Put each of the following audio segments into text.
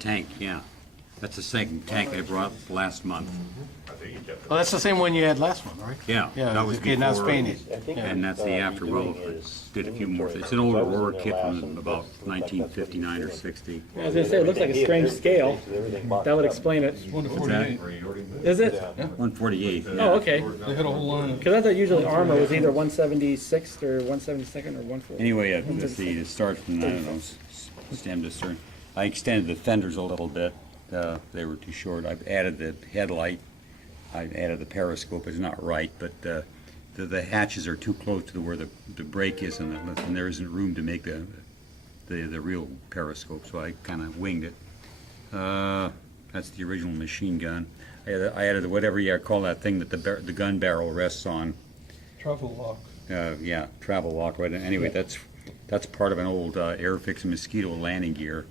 tank, yeah. That's the second tank I brought last month. Well, that's the same one you had last one, right? Yeah, Yeah, that was okay, now it's before. painted. And that's the after, well, did a few more. It's an old Aurora kit from about 1959 or 60. I was gonna say, it looks like a strange scale. That would explain it. 1 to What's that? 48. Is it? 148, yeah. Oh, okay. They had a whole line of. Because I thought usually armor was either 176th or 172nd or 140. Anyway, let's see, to start from, I don't know, stem to stern. I extended the fenders a little bit. They were too short. I've added the headlight. I added the periscope. It's not right, but the hatches are too close to where the brake is, and there isn't room to make the real periscope, so I kind of winged it. That's the original machine gun. I added whatever you call that thing that the gun barrel rests on. Travel lock. Yeah, travel lock. Right. Anyway, that's part of an old Airfix Mosquito landing gear,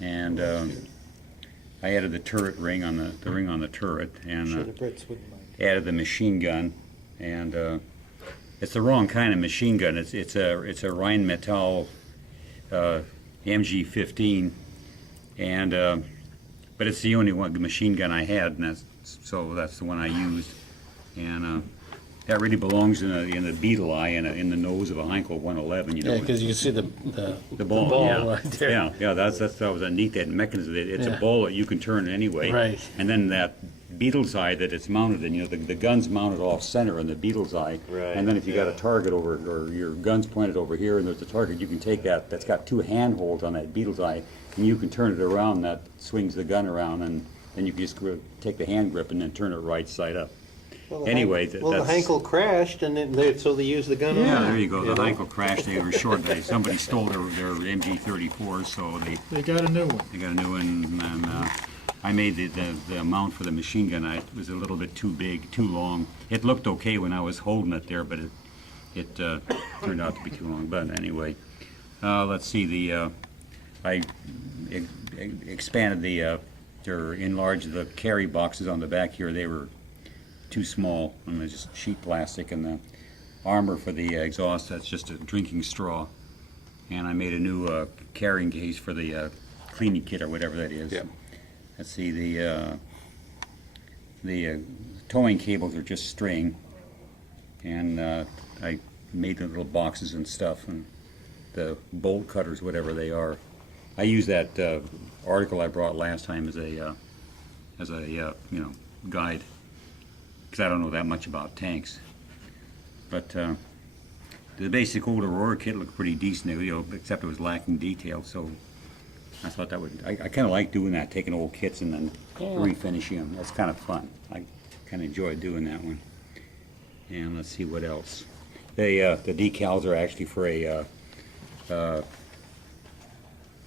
and I added the turret ring on the ring on the turret, and added the machine gun, and it's the wrong kind of machine gun. It's a Rheinmetall MG15, and but it's the only one machine gun I had, and that's the one I used, and that really belongs in the beetle eye and in the nose of a Heinkel 111. You know, Yeah, because you can see the ball, yeah. right there. Yeah, that was a neat that mechanism. It's a ball that you can turn anyway. Right. And then that beetle's eye that it's mounted in, the gun's mounted off center in the beetle's eye. Right. And then if you got a target over, or your gun's pointed over here and there's a target, you can take that's got two handholds on that beetle's eye, and you can turn it around. That swings the gun around, and then you can just take the hand grip and then turn it right side up. Well, Anyway, the that's... Heinkel crashed, and then so they used the gun on Yeah, it. there you go. The Heinkel crashed. They were short. Somebody stole their MG34s, so They got a new one. they got a new one. And I made the mount for the machine gun. It was a little bit too big, too long. It looked okay when I was holding it there, but it turned out to be too long. But anyway, let's see. I expanded or enlarged the carry boxes on the back here. They were too small, and they're just sheet plastic, and the armor for the exhaust, that's just a drinking straw. And I made a new carrying case for the cleaning kit or whatever that is. Yep. Let's see, the towing cables are just string, and I made the little boxes and stuff, and the bolt cutters, whatever they are. I used that article I brought last time as a guide, because I don't know that much about tanks. But the basic old Aurora kit looked pretty decent, except it was lacking detail. So I thought that would. I kind of like doing that, taking old kits and then refinishing them. That's kind of fun. I kind of enjoy doing that one. And let's see what else. The decals are actually for a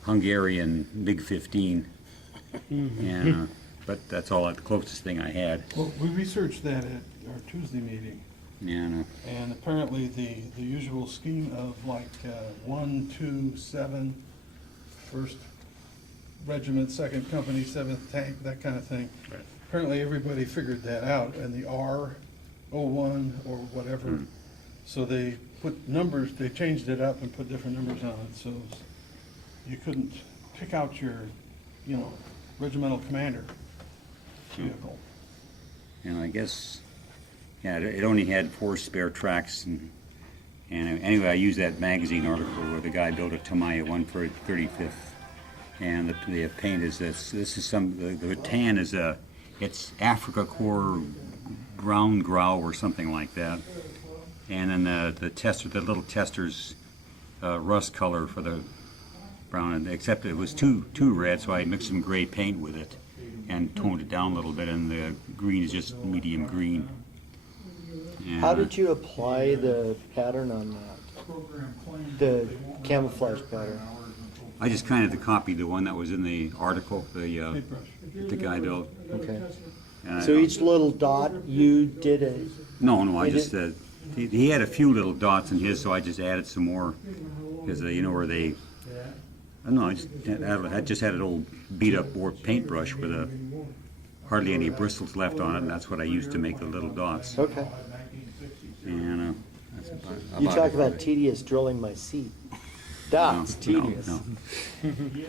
Hungarian MiG 15, and but that's all the closest thing I had. Well, we researched that at our Tuesday meeting, Yeah, and apparently the usual scheme of like 1, 2, 7, 1st Regiment, 2nd Company, 7th Tank, that kind of thing. Right. Apparently everybody figured that out, and the R01 or whatever. So they put numbers, they changed it up and put different numbers on it, so you couldn't pick out your, regimental commander vehicle. and I guess, yeah, it only had 4 spare tracks, and anyway, I used that magazine article where the guy built a Tamiya 135th, and the paint is this. This is the tan is it's Africa Corps brown growl or something like that, and then the little tester's rust color for the brown, except it was too red, so I mixed some gray paint with it and toned it down a little bit, and the green is just medium green. And, How did you apply the pattern on that? The camouflage pattern? I just kind of copied the one that was in the article, the guy built. Okay. And So each little dot, you did it. No, I You just he had a few little dots in his, so I just added some more, because where they. I don't know. I just had an old beat up paintbrush with hardly any bristles left on it, and that's what I used to make the little dots. Okay. And that's about You talk about tedious drilling my seat. That's No, tedious. no.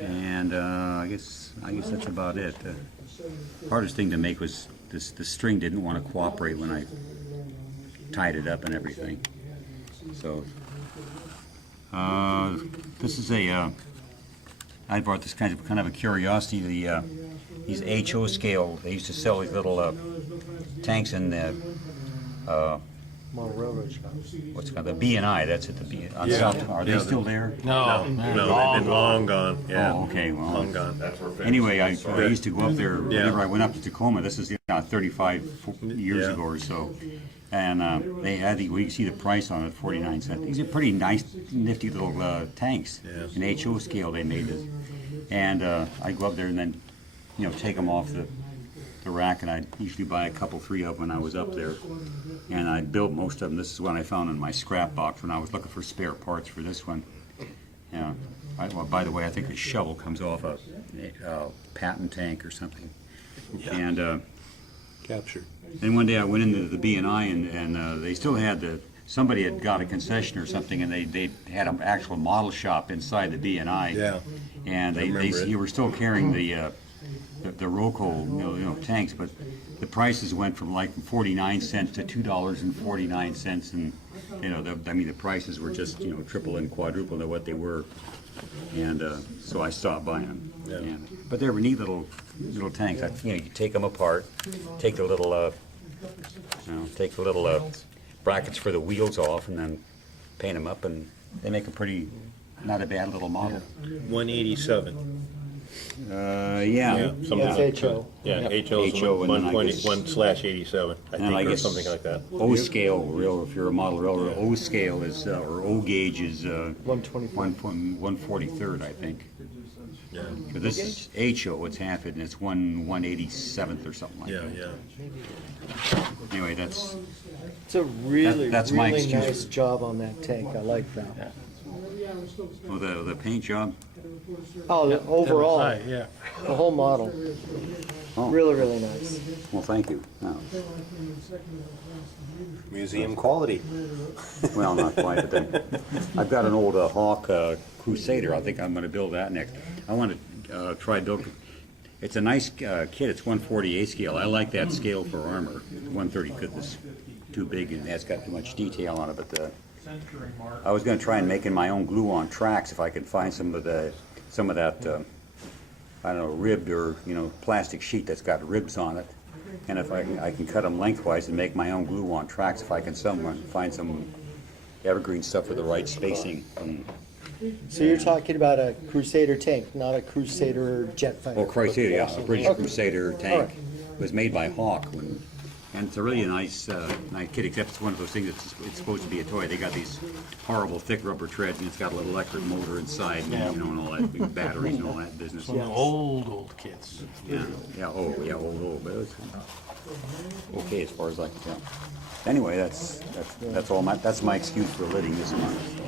And I guess that's about it. Hardest thing to make was the string didn't want to cooperate when I tied it up and everything. So this is I brought this kind of a curiosity. These HO scale. They used to sell these little tanks in the Model railroad shop. what's it called, the B&I. That's it. The B on Yeah. South. Are they Yeah. still there? No, they've been long gone. Yeah, Oh, okay. Well, long gone. anyway, I used to go up there whenever I went up to Tacoma. This is 35 years Yeah. ago or so. And they had we can see the price on it, 49 cents. These are pretty nice, nifty little tanks. Yeah. An HO scale they made this. And I'd go up there and then, take them off the rack, and I'd usually buy a couple, 3 of them when I was up there. And I'd build most of them. This is what I found in my scrap box when I was looking for spare parts for this one. Yeah. Well, by the way, I think the shovel comes off a patent tank or something. And Captured. then one day I went into the B&I and they still had somebody had got a concession or something, and they had an actual model shop inside the B&I. Yeah. And I remember it. you were still carrying the Roco tanks, but the prices went from like 49 cents to $2.49, and the prices were just triple and quadruple to what they were, and so I stopped buying them. Yeah. But they were neat little tanks. You take them apart, take the little brackets for the wheels off, and then paint them up, and they make a pretty not a bad little model. 187. Yeah. Something That's like HO. Yeah, HO, and then I 121/87, I And think, I or guess something like that. O scale, if you're a model railroad, O scale is or O gauge is 124. 143rd, I think. Yeah, But this is HO, it's half it, and it's 187th or something like yeah, that. yeah. Anyway, that's It's a really, that's my really excuse. nice job on that tank. I like that. the paint job. Oh, the overall, Yeah. the whole model. Oh. Really, really nice. Well, thank you. No. Museum quality. Well, not quite, but then I've got an old Hawk Crusader. I think I'm going to build that next. I want to try build. It's a nice kit. It's 148 scale. I like that scale for armor. 130 is too big and has got too much detail on it. But I was going to try and make in my own glue-on tracks if I could find some of that I don't know, ribbed or plastic sheet that's got ribs on it. And if I can cut them lengthwise and make my own glue-on tracks, if I can find some evergreen stuff with the right spacing. So you're talking about a Crusader tank, not a Crusader jet fighter. Oh, Crusader, yeah, a British Okay. Crusader All tank. right. It was made by Hawk, and it's a really nice kit, except it's one of those things it's supposed to be a toy. They got these horrible thick rubber treads, and it's got a little electric motor inside, and all that, big batteries and all that business. One of the old kids. Yeah, old, but it was okay as far as I can tell. Anyway, that's all that's my excuse for living this month.